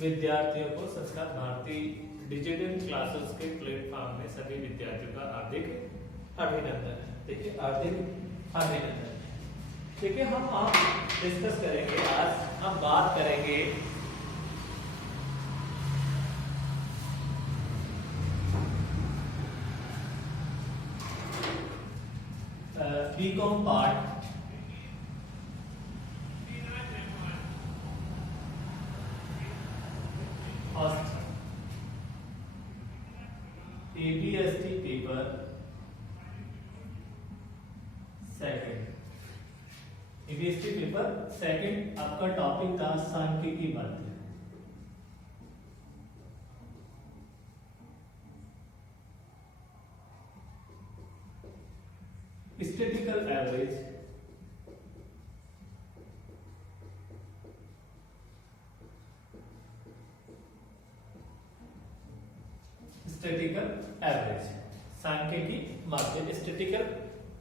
विद्यार्थियों को संस्कार भारती डिजिटल क्लासेस के प्लेटफॉर्म में सभी विद्यार्थियों का हार्दिक अभिनंदन है। देखिए हार्दिक अभिनंदन। देखिए हम आप डिस्कस करेंगे, आज हम बात करेंगे BCom part first APST paper second. APST paper second आपका टॉपिक था सांख्यिकी माध्य। स्टैटिस्टिकल एवरेज, स्टैटिस्टिकल एवरेज, सांख्यिकी माध्य स्टैटिस्टिकल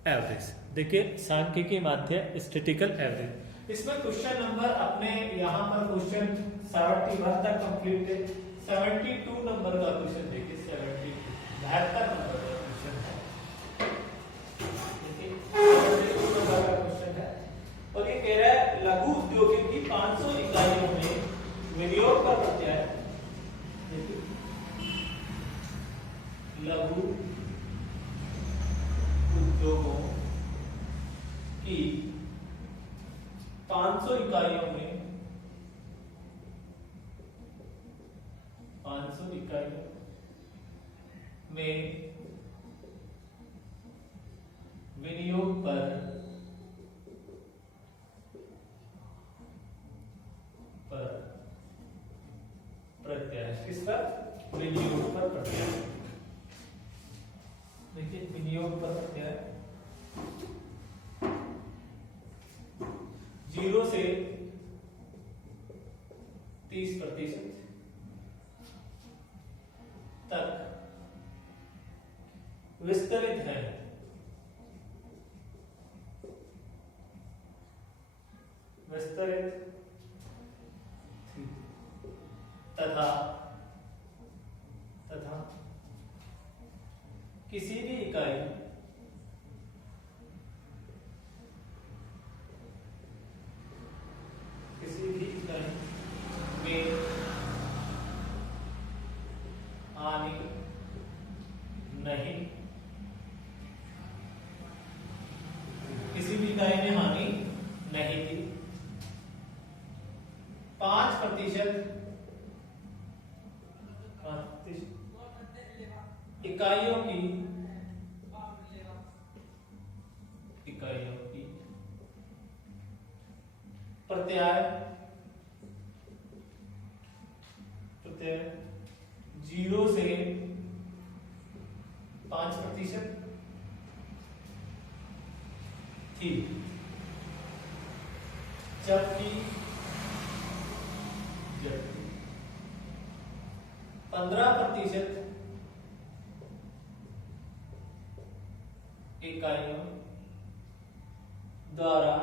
एवरेज। देखिए सांख्यिकी माध्य स्टैटिस्टिकल एवरेज, इसमें क्वेश्चन नंबर अपने यहाँ पर क्वेश्चन 71 तक कंप्लीट है। 72 नंबर का क्वेश्चन देखिए, 72 नंबर का क्वेश्चन है। देखिए 72 नंबर का क्वेश्चन है और ये कह रहा है लघु उद्योगों की 500 इकाइयों में विनियोग का प्रत्यय। देखिए लघु उद्योगों की 500 इकाइयों में 500 इकाइयों में विनियोग पर प्रत्यय, किस पर? विनियोग पर प्रत्यय। देखिए विनियोग पर प्रत्यय 0 से 30% तक विस्तरित है। विस्तरित तथा किसी भी इकाई में हानि नहीं, किसी भी इकाई में हानि नहीं थी। 5% इकाइयों की प्रत्यय 0 से 5% थी, जबकि 15% इकाइयों द्वारा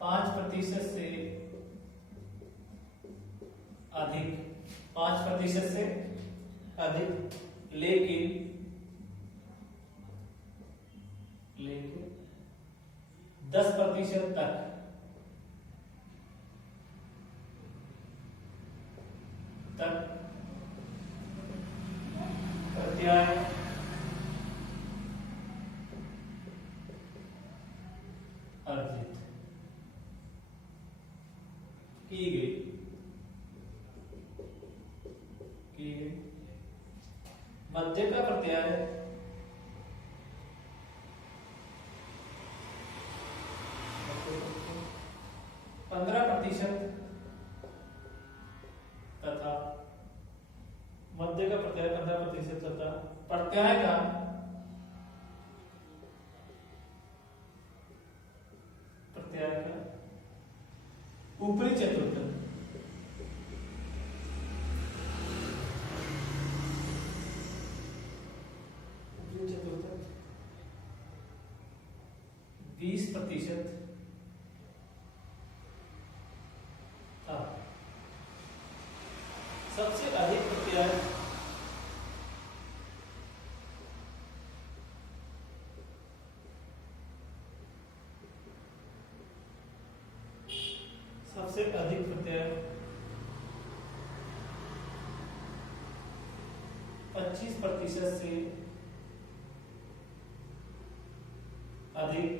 5% से अधिक, लेकिन 10% तक प्रत्यय अर्जित की गई। मध्य का प्रत्यय 15% तथा मध्य का प्रत्यय 15% तथा प्रत्यय का ऊपरी चतुर्थ 20% था। सबसे अधिक प्रत्यय सबसे अधिक प्रत्यय 25% से अधिक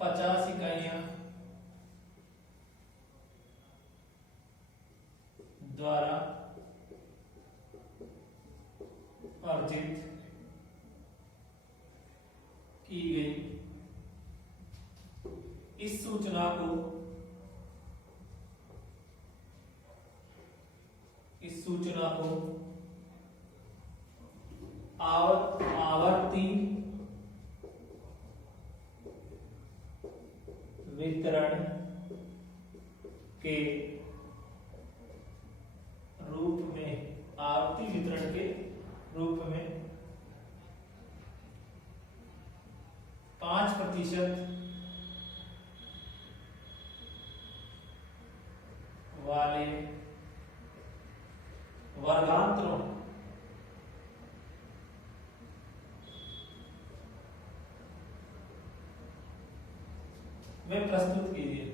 50 इकाइयां द्वारा अर्जित की गई इस सूचना को आवर्ती वितरण के रूप में 5% वाले वर्गांतरों में प्रस्तुत कीजिए।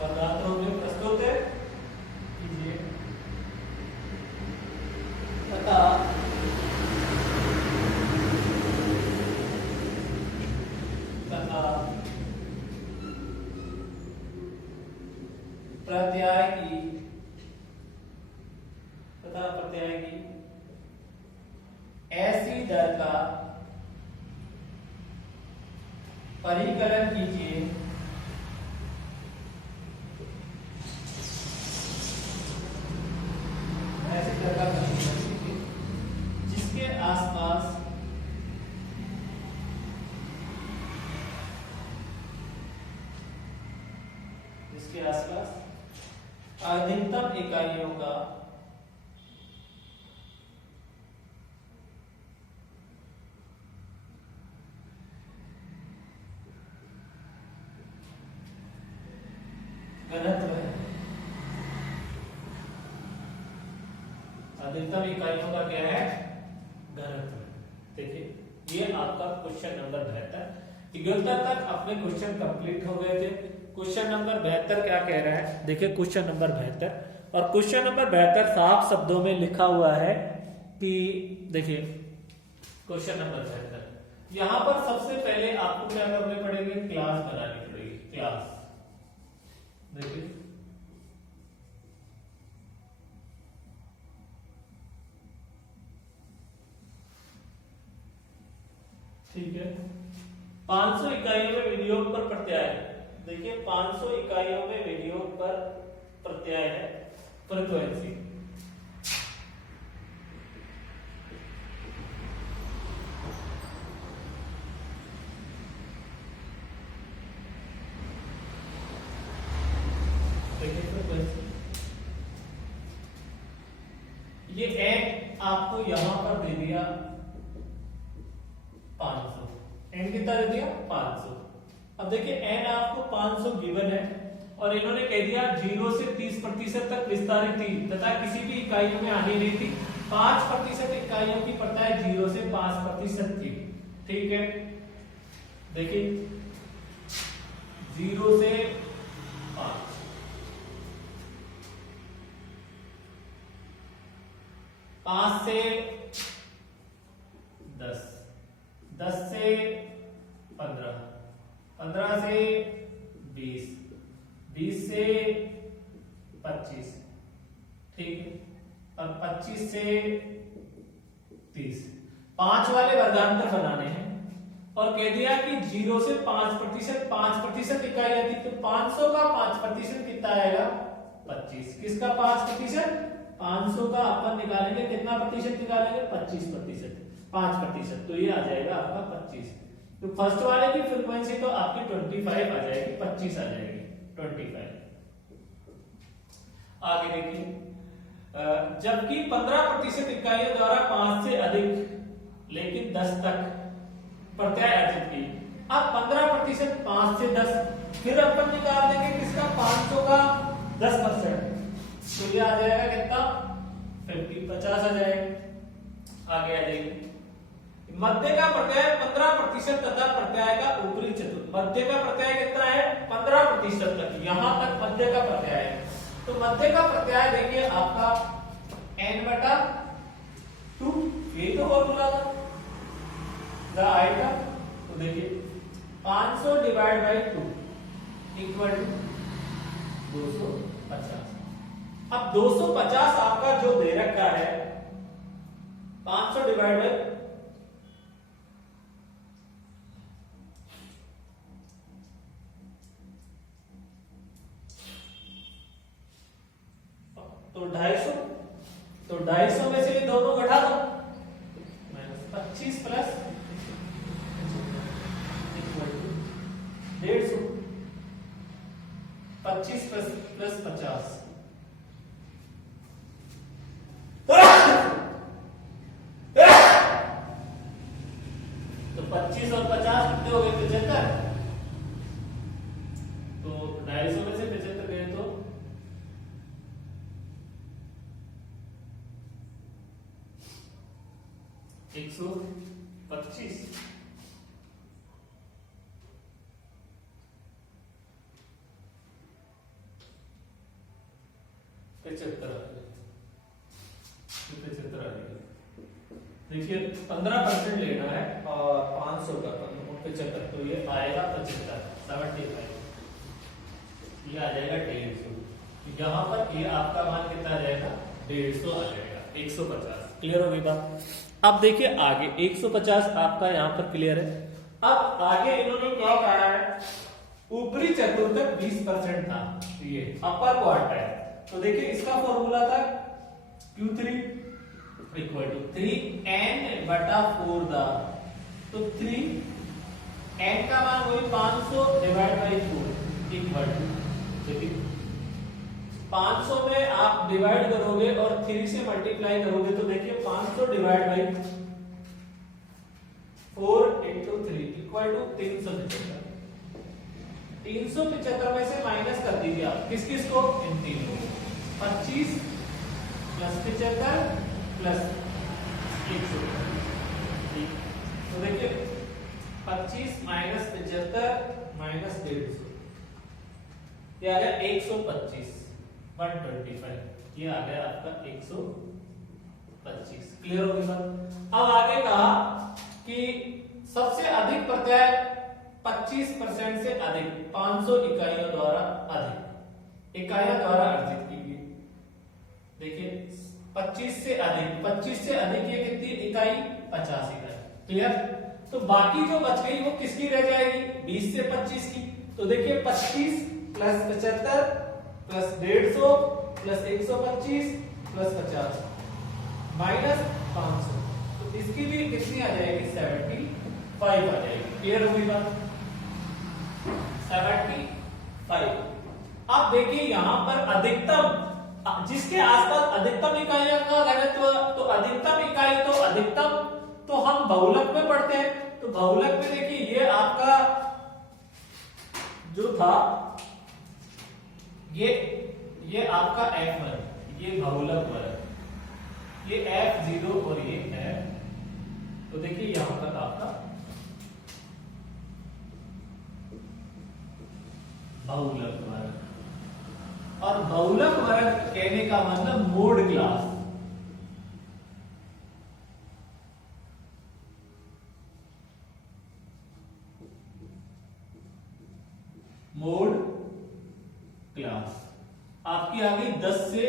वर्गांतरों में प्रस्तुत कीजिए तथा प्रत्यय की ऐसी दर का परिकलन कीजिए जिसके आसपास अधिकतम इकाइयों का घनत्व है। अधिकतम इकाइयों का क्या है? घनत्व। देखिए ये आपका क्वेश्चन नंबर 72। 71 तक अपने क्वेश्चन कंप्लीट हो गए थे। क्वेश्चन नंबर 72 क्या कह रहा है? देखिए क्वेश्चन नंबर 72 और क्वेश्चन नंबर 72 साफ शब्दों में लिखा हुआ है कि देखिए क्वेश्चन नंबर 72 यहां पर सबसे पहले आपको क्या करने पड़ेंगे? क्लास बनानी पड़ेगी। क्लास देखिए ठीक है। 500 इकाइयों में विनियोग पर प्रत्यय। देखिए 500 इकाइयों में विनियोग पर प्रत्यय है फ्रीक्वेंसी। देखिए फ्रीक्वेंसी ये एन आपको यहां पर दे दिया 500। एन कितना दे दिया? 500। अब देखिए एन आपको 500 गिवन है और इन्होंने कह दिया 0 से 30% तक विस्तारित थी तथा किसी भी इकाइयों में आनी नहीं थी। 5% इकाइयों की प्रत्यय 0 से 5% थी। ठीक है, देखिए 0 से 5, 5 से 10, 10 से 15, 15 से 20, 20 से 25, ठीक है, और 25 से 30। 5 वाले वर्गांतर बनाने हैं और कह दिया कि 0 से 5%, 5% इकाई आती तो 500 का 5% कितना आएगा? 25। किसका 5%? 500 का अपन निकालेंगे, कितना प्रतिशत निकालेंगे? 25%, 5%, तो ये आ जाएगा आपका 25। तो फर्स्ट वाले की फ्रीक्वेंसी तो आपकी 25 आ जाएगी, 25 आ जाएगी, 25। आगे देखिए, जबकि 15% इकाइयों द्वारा 5 से अधिक लेकिन 10 तक प्रत्यय अर्जित की। अब 15% 5 से 10, फिर अपन निकाल देंगे किसका 500 का 10%, तो ये आ जाएगा कितना 50 आ जाएगा। आगे आ जाएगी मध्य का प्रत्यय 15% तथा प्रत्यय का ऊपरी चतुर्थ। मध्य का प्रत्यय कितना है 15% तक, यहां तक मध्य का प्रत्यय है। तो मध्य का प्रत्यय देखिए आपका n/2, ये तो फॉर्मूला था द आइटम। तो देखिए 500 डिवाइड बाई 2 इक्वल टू 250। अब 250 आपका जो दे रखा है 500 डिवाइड बाई तो 250, तो 250 में से ये दोनों घटा दो, -25 प्लस 150, 25 प्लस 50, तो 25 और 50 कितने हो गए 75। तो 250 में से 75 गए तो 125। देखिए 15% लेना है और 500 का 75, तो ये आएगा 75, ये आ जाएगा 150। यहाँ पर ये आपका मान कितना आ जाएगा 150 आ जाएगा, 150। क्लियर हो गई बात। अब देखिए आगे 150 आपका यहाँ पर क्लियर है। अब आगे इन्होंने क्या कहा है, ऊपरी चतुर्थक 20% था, ये अपर क्वार्टर है। तो देखिए इसका फॉर्मूला था Q3 इक्वल टू 3n/4 दा, तो 3n का मान वही 500 डिवाइड बाई 4 इक्वल टू, देखिए 500 में आप डिवाइड करोगे और 3 से मल्टीप्लाई करोगे तो देखिए 500 divide by 4 into 3 equal to 375। 375 में से माइनस कर दीजिए आप किस किस को, इन तीनों, 25 प्लस 75 प्लस 150। तो देखिए 25 माइनस 75 माइनस 150, ये आ गया 125, 125, ये आ गया आपका 125। क्लियर हो गई बात। अब आगे कहा कि सबसे अधिक प्रत्यय 25% से अधिक 500 इकाइयों द्वारा अधिक इकाइयों द्वारा अर्जित की गई। देखिए 25 से अधिक ये कितनी इकाई 50 इकाई। क्लियर। तो बाकी जो बच गई वो किसकी रह जाएगी 20 से 25 की। तो देखिए 25 plus 75 plus 150 plus 125 plus 50 minus 500, तो इसकी भी कितनी आ जाएगी 75 आ जाएगी। क्लियर हुई बात, 75। अब देखिए यहां पर अधिकतम जिसके आसपास अधिकतम इकाइयों का घनत्व, तो अधिकतम इकाई तो अधिकतम तो हम बहुलक में पढ़ते हैं। तो बहुलक में देखिए ये आपका जो था ये आपका F1, ये बहुलक वर्ग, ये F0 और ये F। तो देखिए यहां तक आपका बहुलक वर्ग, और बहुलक वर्ग कहने का मतलब मोड क्लास। मोड क्लास आपकी आ गई 10 से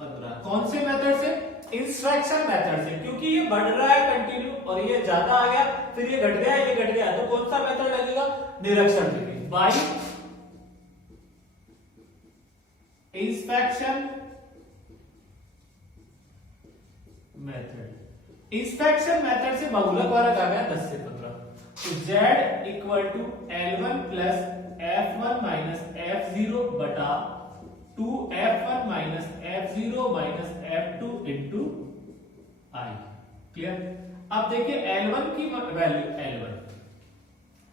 15। कौन से मेथड से, इंस्ट्रक्शन मेथड से, क्योंकि ये बढ़ रहा है कंटिन्यू और ये ज्यादा आ गया, फिर ये घट गया, ये घट गया, तो कौन सा मेथड लगेगा, निरीक्षण लगेगा, by inspection method. Inspection method से बहुलक वर्ग आ गया 10 से 15। तो Z equal to L1 plus F1 minus F0 बटा 2F1 minus F0 minus F2 into I। Clear. अब देखिए L1 की वैल्यू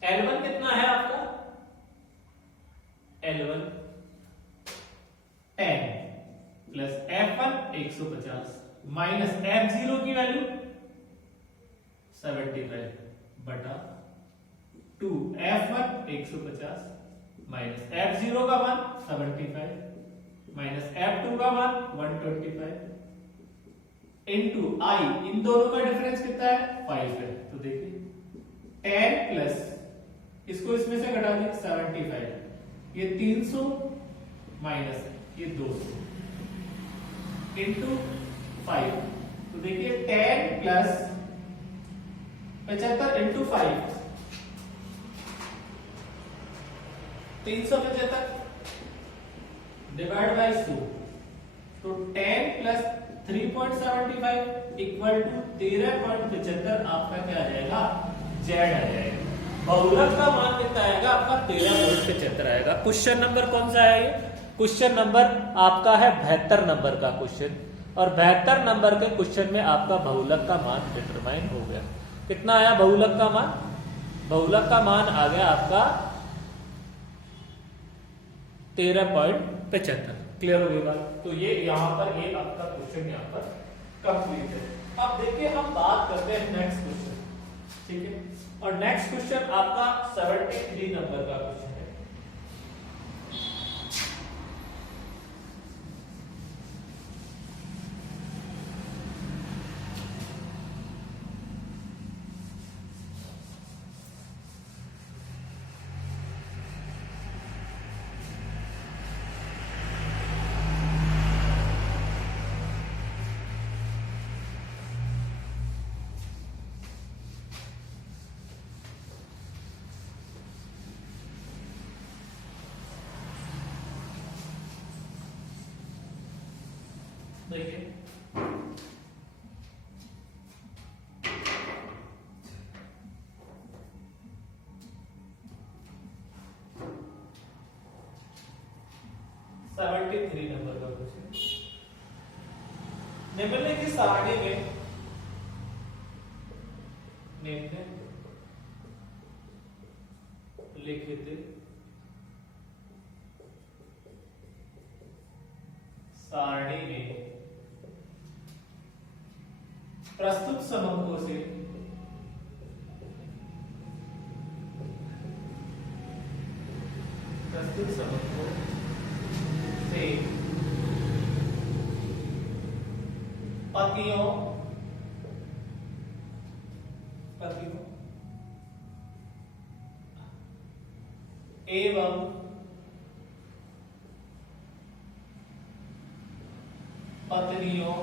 L1 कितना है आपका L1 10 plus F1 150 minus F0 की वैल्यू 75 बटा 2 F1 150 माइनस F0 का मान 75 माइनस F2 का मान 125 इनटू I, इन दोनों का डिफरेंस कितना है 5 है। तो देखिए 10 प्लस इसको इसमें से घटा दिए 75, ये 300 माइनस ये 200 इनटू 5। तो देखिए 10 प्लस 75 इंटू 5 375 डिवाइड बाय 2, तो 10 प्लस 3.75 इक्वल टू 13.75 आपका क्या आ जाएगा Z आ जाएगा। बहुलक का मान कितना आएगा आपका 13.75 आएगा। क्वेश्चन नंबर कौन सा है ये? क्वेश्चन नंबर आपका है 72 नंबर का क्वेश्चन, और 72 नंबर के क्वेश्चन में आपका बहुलक का मान डिटरमाइन हो गया। कितना आया बहुलक का मान? बहुलक का मान आ गया आपका 13.75। क्लियर हो गई बात? तो ये यहाँ पर ये आपका क्वेश्चन यहाँ पर कंप्लीट है। अब देखिए हम बात करते हैं नेक्स्ट क्वेश्चन, ठीक है। और नेक्स्ट क्वेश्चन आपका 73 नंबर का क्वेश्चन है। देखिए थ्री नंबर का क्वेश्चन, निम्नलिखित सारणी में लिखित सारणी में प्रस्तुत समकों से पतियों एवं पत्नियों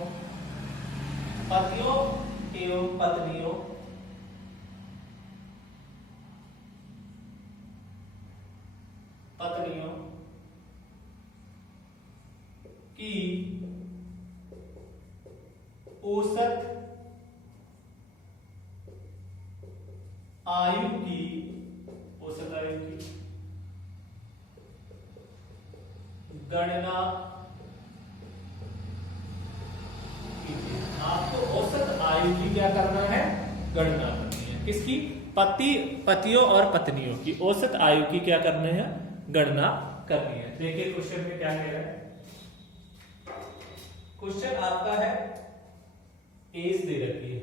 एवं पत्नियों की औसत आयु की गणना कीजिए। आपको औसत आयु की क्या करना है? गणना करनी है। किसकी? पतियों और पत्नियों की औसत आयु की क्या करनी है? गणना करनी है। देखिए क्वेश्चन में क्या कह रहा है। क्वेश्चन आपका है एज दे रखी है,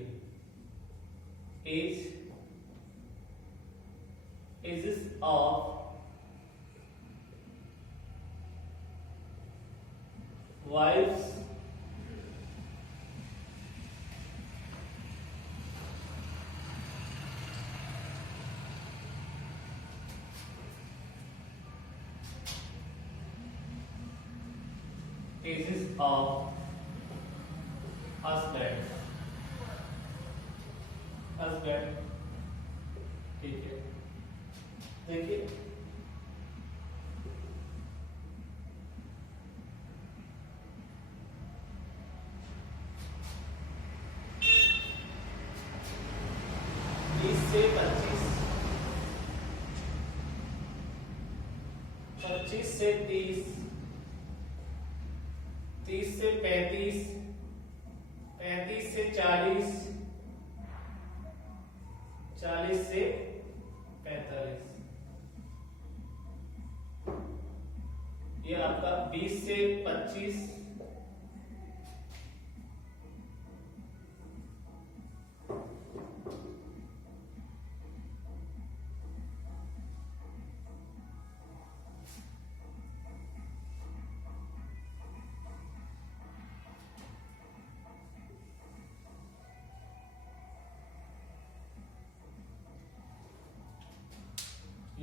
ages of wives ages of husband, ठीक है। देखिए से 25, 25 से 30, 30 से 35, 35 से 40, 40 से 45, ये आपका 20 से 25,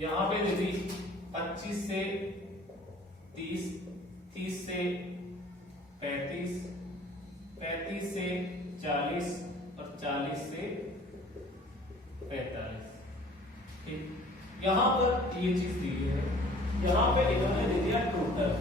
यहां पे दे दी 25 से 30, 30 से 35, 35 से 40 और 40 से 45। ठीक, यहां पर ये चीज दी है, यहां पे इन्होंने दे दिया टोटल।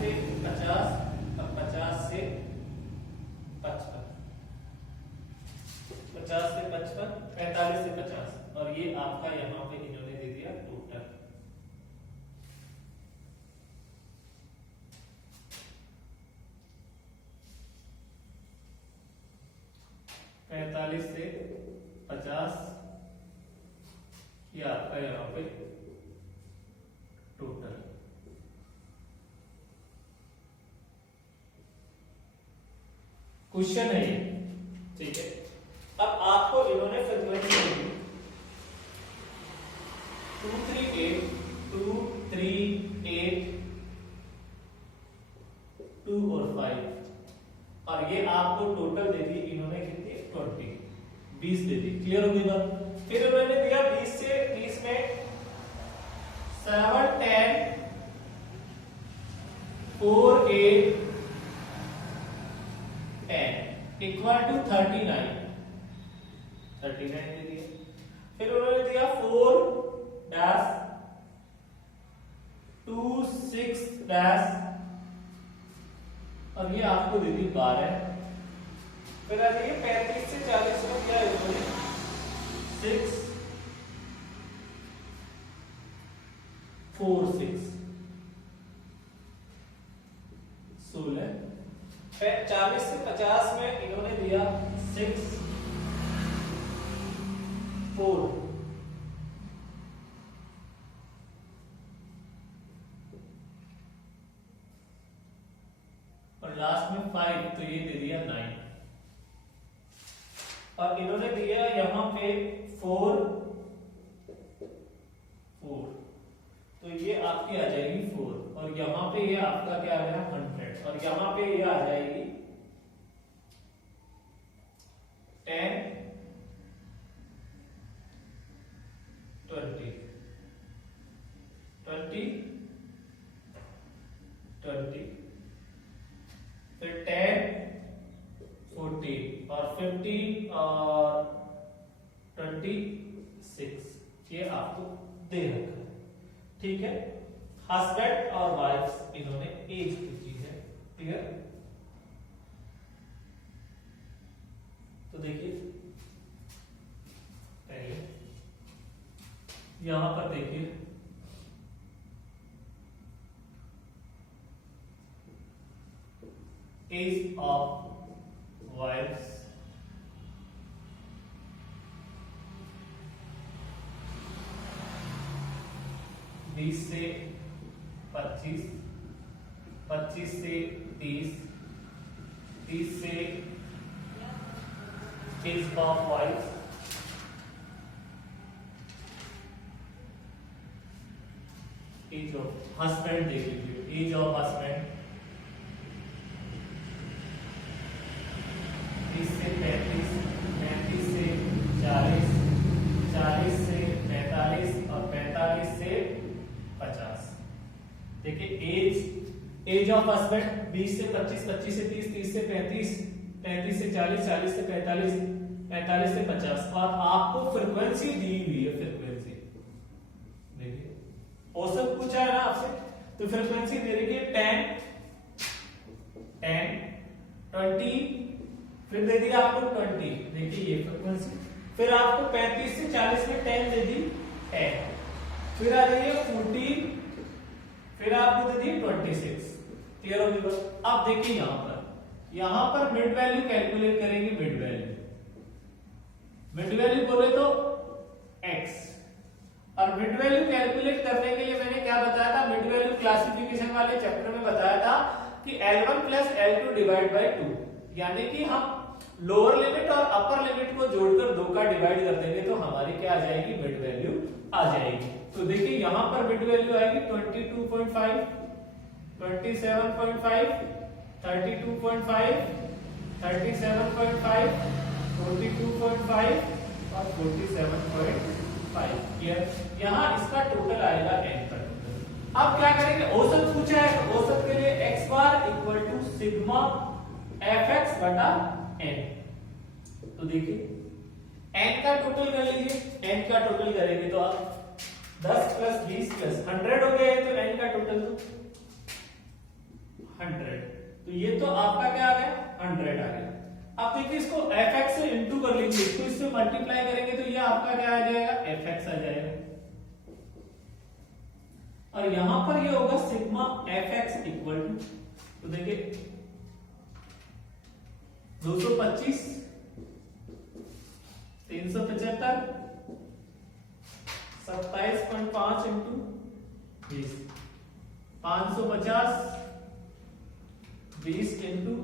से 50 और 50 से 55, 50 से 55, 45 से 50, और ये आपका यहां पे इन्होंने दे दिया टोटल। पैंतालीस से 50, ये आपका यहां पे टोटल। क्वेश्चन है ये, ठीक है। अब आपको इन्होंने फ्रीक्वेंसी दी 238, 238, 2 और 5, और ये आपको टोटल दे दी इन्होंने कितनी 20, 20 दे दी। क्लियर हो गई बात। फिर उन्होंने दिया 20 से 30 में 7, 10, 4, 8, 10 इक्वल टू 39, 39 दे दिया। फिर उन्होंने दिया 4 डैश 2 6 डैश, और ये आपको दे दी 12। फिर आ जाइए 35 से 40 में क्या इन्होंने 6 4 6 16। 40 से 50 में इन्होंने दिया 6 4, और लास्ट में 5, तो ये दे दिया 9, और इन्होंने दिया यहां पे 4 4, तो ये आपकी आ जाएगी 4, और यहां पे ये आपका क्या आ गया 100, और यहां पे ये आ जाएगी 10 20 20 20, फिर 10 14 और 15 और 26, ये आपको दे रखा है। ठीक है, हस्बैंड और वाइफ इन्होंने एज पूछी है। क्लियर। तो देखिए पहले यहां पर देखिए एज ऑफ वाइफ्स, बीस से 25, 25 से 30, 30 से age of wife, age of husband देख लीजिए, एज ऑफ हस्बैंड 30 से 35, 35 से 40, 40 से 45 और 45 से 50। देखिए एज ऑफ हस्बैंड 20 से 25, 25 से 30, 30 से 35, 35 से 40, 40 से 45, 45 से 50, और आपको फ्रीक्वेंसी दी हुई है। फ्रीक्वेंसी देखिए औसत पूछा है ना आपसे, तो फ्रीक्वेंसी दे रही है 10 10 20, फिर दे दिया आपको 20। देखिए ये फ्रीक्वेंसी, फिर आपको 35 से 40 में 10 दे दी 10, फिर आ जाइए 14, फिर आपको दे दी 26। क्लियर हो गया। अब देखिए यहां पर मिड वैल्यू कैलकुलेट करेंगे। मिड वैल्यू बोले तो x, और मिड वैल्यू कैलकुलेट करने के लिए मैंने क्या बताया था, मिड वैल्यू क्लासिफिकेशन वाले चैप्टर में बताया था कि L1 plus L2 divide by 2, यानी कि हम लोअर लिमिट और अपर लिमिट को जोड़कर 2 का डिवाइड कर देंगे तो हमारी क्या आ जाएगी, मिड वैल्यू आ जाएगी। तो देखिए यहां पर मिड वैल्यू आएगी 22.5, 27.5, 32.5, 37.5, 42.5 और 47.5। यहाँ इसका टोटल आएगा n का टोटल। अब क्या करेंगे, औसत पूछा है तो औसत के लिए x bar equal to sigma fx बटा n। तो देखिए n का टोटल कर लीजिए, n का टोटल करेंगे तो आप 10 प्लस 20 प्लस 100 हो गया है, तो n का टोटल तो 100। तो ये तो आपका क्या आ गया, 100 आ गया। अब देखिए इसको fx से इंटू कर लेंगे, इसको इससे मल्टीप्लाई करेंगे तो ये आपका क्या आ जाएगा, fx आ जाएगा। और यहां पर ये होगा सिग्मा fx इक्वल टू, तो देखिए 225, 375, 27.5 into 20, 550, 20 into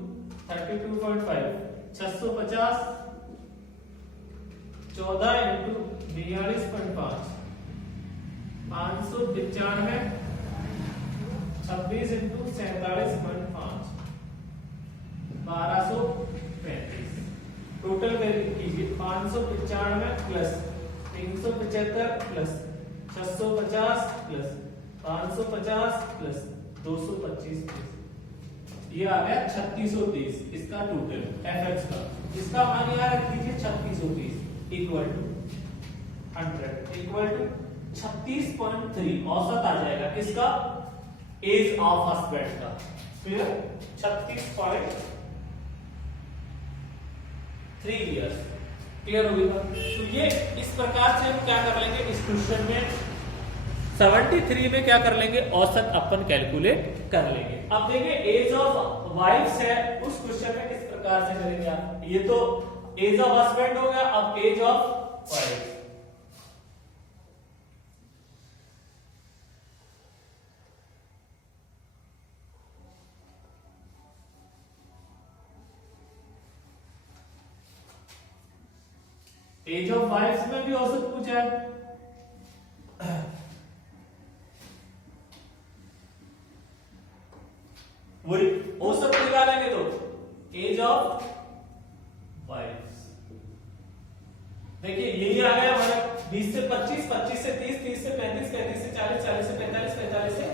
32.5, 650, 14 into 42.5, 595, 26 into 47.5, 1235। Total कीजिए 595 प्लस 375 प्लस 650 प्लस 550 प्लस 225, ये आ गया 3630। इसका टोटल fx का, इसका मान यहाँ रख दीजिए 3630 इक्वल टू 100 इक्वल टू 36.3 औसत आ जाएगा किसका, एज ऑफ हस्बैंड का। फिर 36.3 इयर्स। क्लियर हो गया। तो ये इस प्रकार से हम क्या कर लेंगे, इस क्वेश्चन में 73 में क्या कर लेंगे, औसत अपन कैलकुलेट कर लेंगे। अब देखिए एज ऑफ वाइफ्स है, उस क्वेश्चन में किस प्रकार से करेंगे आप। ये तो एज ऑफ हस्बैंड हो गया, अब age of wife. Age of wives में भी औसत पूछा है। वही औसत निकालेंगे तो एज ऑफ वाइफ्स, देखिए यही आ गया हमारा 20 से 25, 25 से 30, 30 से 35, 35 से 40, 40 से 45, 45 से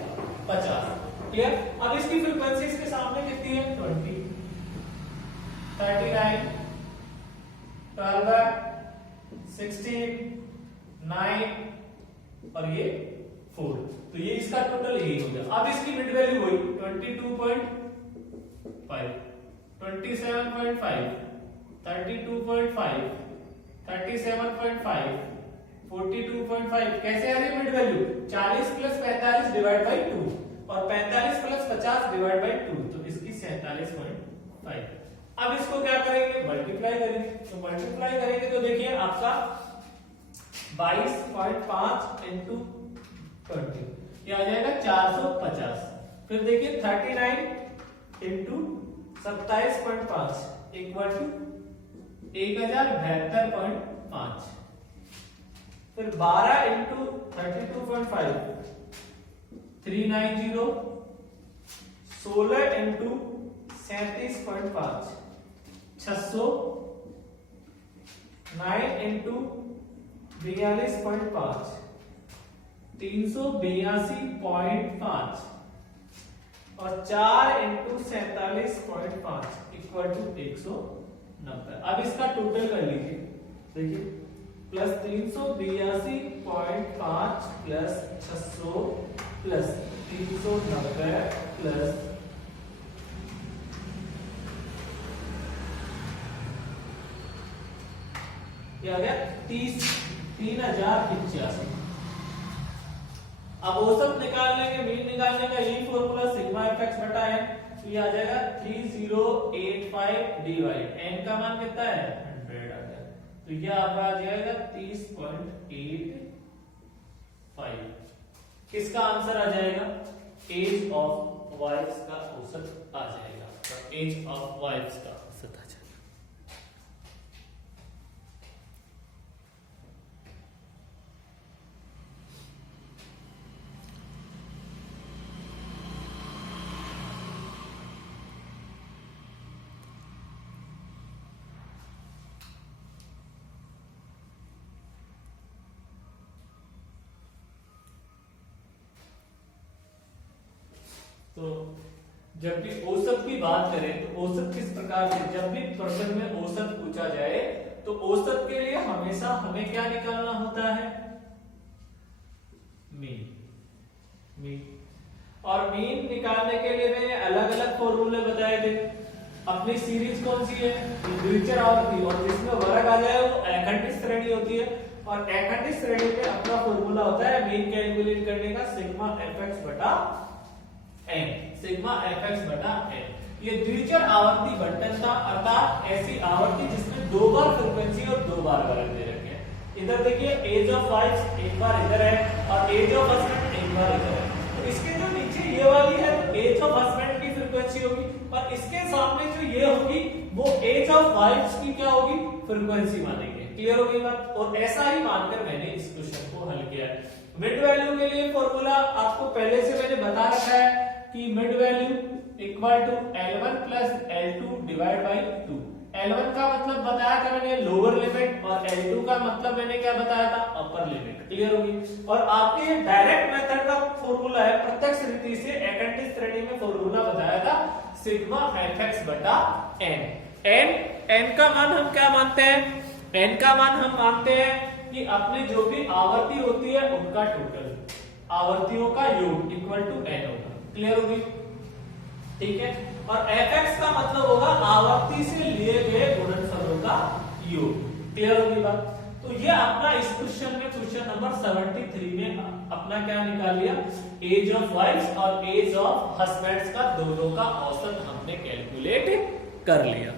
50। क्लियर। अब इसकी फ्रीक्वेंसी इसके सामने कितनी है, 20, 39, 12, 16, 9 और ये 4। तो ये इसका टोटल यही हो गया। अब इसकी मिड वैल्यू हुई 22.5, 27.5, 32.5, 37.5, 42.5। कैसे आ रही है mid value, 40 plus 45 divide by 2 और 45 प्लस 50 डिवाइड बाई 2, तो इसकी 47.5। अब इसको क्या करेंगे, मल्टीप्लाई करेंगे। तो मल्टीप्लाई करेंगे तो देखिए आपका 22.5 इंटू 20, ये आ जाएगा 450। फिर देखिए 39 इंटू 27.5 इक्वल टू 1072.5। फिर 12 इंटू 32.5 390, 16 इंटू 37.5 600, 9 इंटू 42.5 382.5 और 4 इंटू 47.5 इक्वल टू 190। अब इसका टोटल कर लीजिए, देखिए प्लस 382.5 प्लस 600 प्लस 390 प्लस 190 ये आ गया 3085। अब औसत निकालने के, मीन निकालने का यही फॉर्मूला सिग्मा fx बटा n, तो ये आ जाएगा 3085 डिवाइड n का मान कितना है 100 आ जाएगा, तो ये आपका आ जाएगा 30.85। किसका आंसर आ जाएगा, एज ऑफ वाइफ्स का औसत आ जाएगा, एज ऑफ वाइफ्स का औसत आ जाएगा। तो जब भी औसत की बात करें तो औसत किस प्रकार से, जब भी प्रश्न में औसत पूछा जाए तो औसत के लिए हमेशा हमें क्या निकालना होता है, मीन। और मीन निकालने के लिए मैंने अलग अलग फॉर्मूले बताए थे। अपनी सीरीज कौन सी है, द्विचर आवर्ती, और जिसमें वर्ग आ जाए वो अखंडित श्रेणी होती है, और अखंडित श्रेणी पे अपना फॉर्मूला होता है मीन कैलकुलेट करने का सिग्मा fx बटा n, सिग्मा fx बटा n। ये द्विचर आवर्ती बंटन था, अर्थात ऐसी आवर्ती जिसमें दो बार फ्रीक्वेंसी और दो बार वर्ग दे रखे हैं। इधर देखिए एज ऑफ वाइफ्स एक बार इधर है और एज ऑफ हस्बैंड एक बार इधर है, तो इसके जो नीचे ये वाली है तो एज ऑफ हस्बैंड की फ्रीक्वेंसी होगी, और इसके सामने जो ये होगी वो एज ऑफ वाइफ्स की क्या होगी, फ्रीक्वेंसी मानेंगे। क्लियर होगी बात, और ऐसा ही मानकर मैंने इस क्वेश्चन को हल किया है। मिड वैल्यू के लिए फॉर्मूला आपको पहले से मैंने बता रखा है कि mid value equal to L1 plus L2 divide by 2। L1 का मतलब बताया था मैंने लोअर लिमिट, और L2 का मतलब मैंने क्या बताया था, अपर लिमिट। क्लियर होगी। और आपके ये डायरेक्ट मेथड का फॉर्मूला है, प्रत्यक्ष रीति से अखंडित श्रेणी में फॉर्मूला बताया था सिग्मा fx बटा n का मान हम क्या मानते हैं, n का मान हम मानते हैं कि अपने जो भी आवर्ती होती है उनका टोटल, आवर्तियों का योग इक्वल टू n होगा। क्लियर होगी, ठीक है। और fx का मतलब होगा आवर्ती से लिए गए गुणनफलों का योग। क्लियर होगी बात। तो ये अपना इस क्वेश्चन में, क्वेश्चन नंबर 73 में अपना क्या निकाल लिया, एज ऑफ वाइफ्स और एज ऑफ हस्बैंड्स का दोनों का औसत हमने कैलकुलेट कर लिया।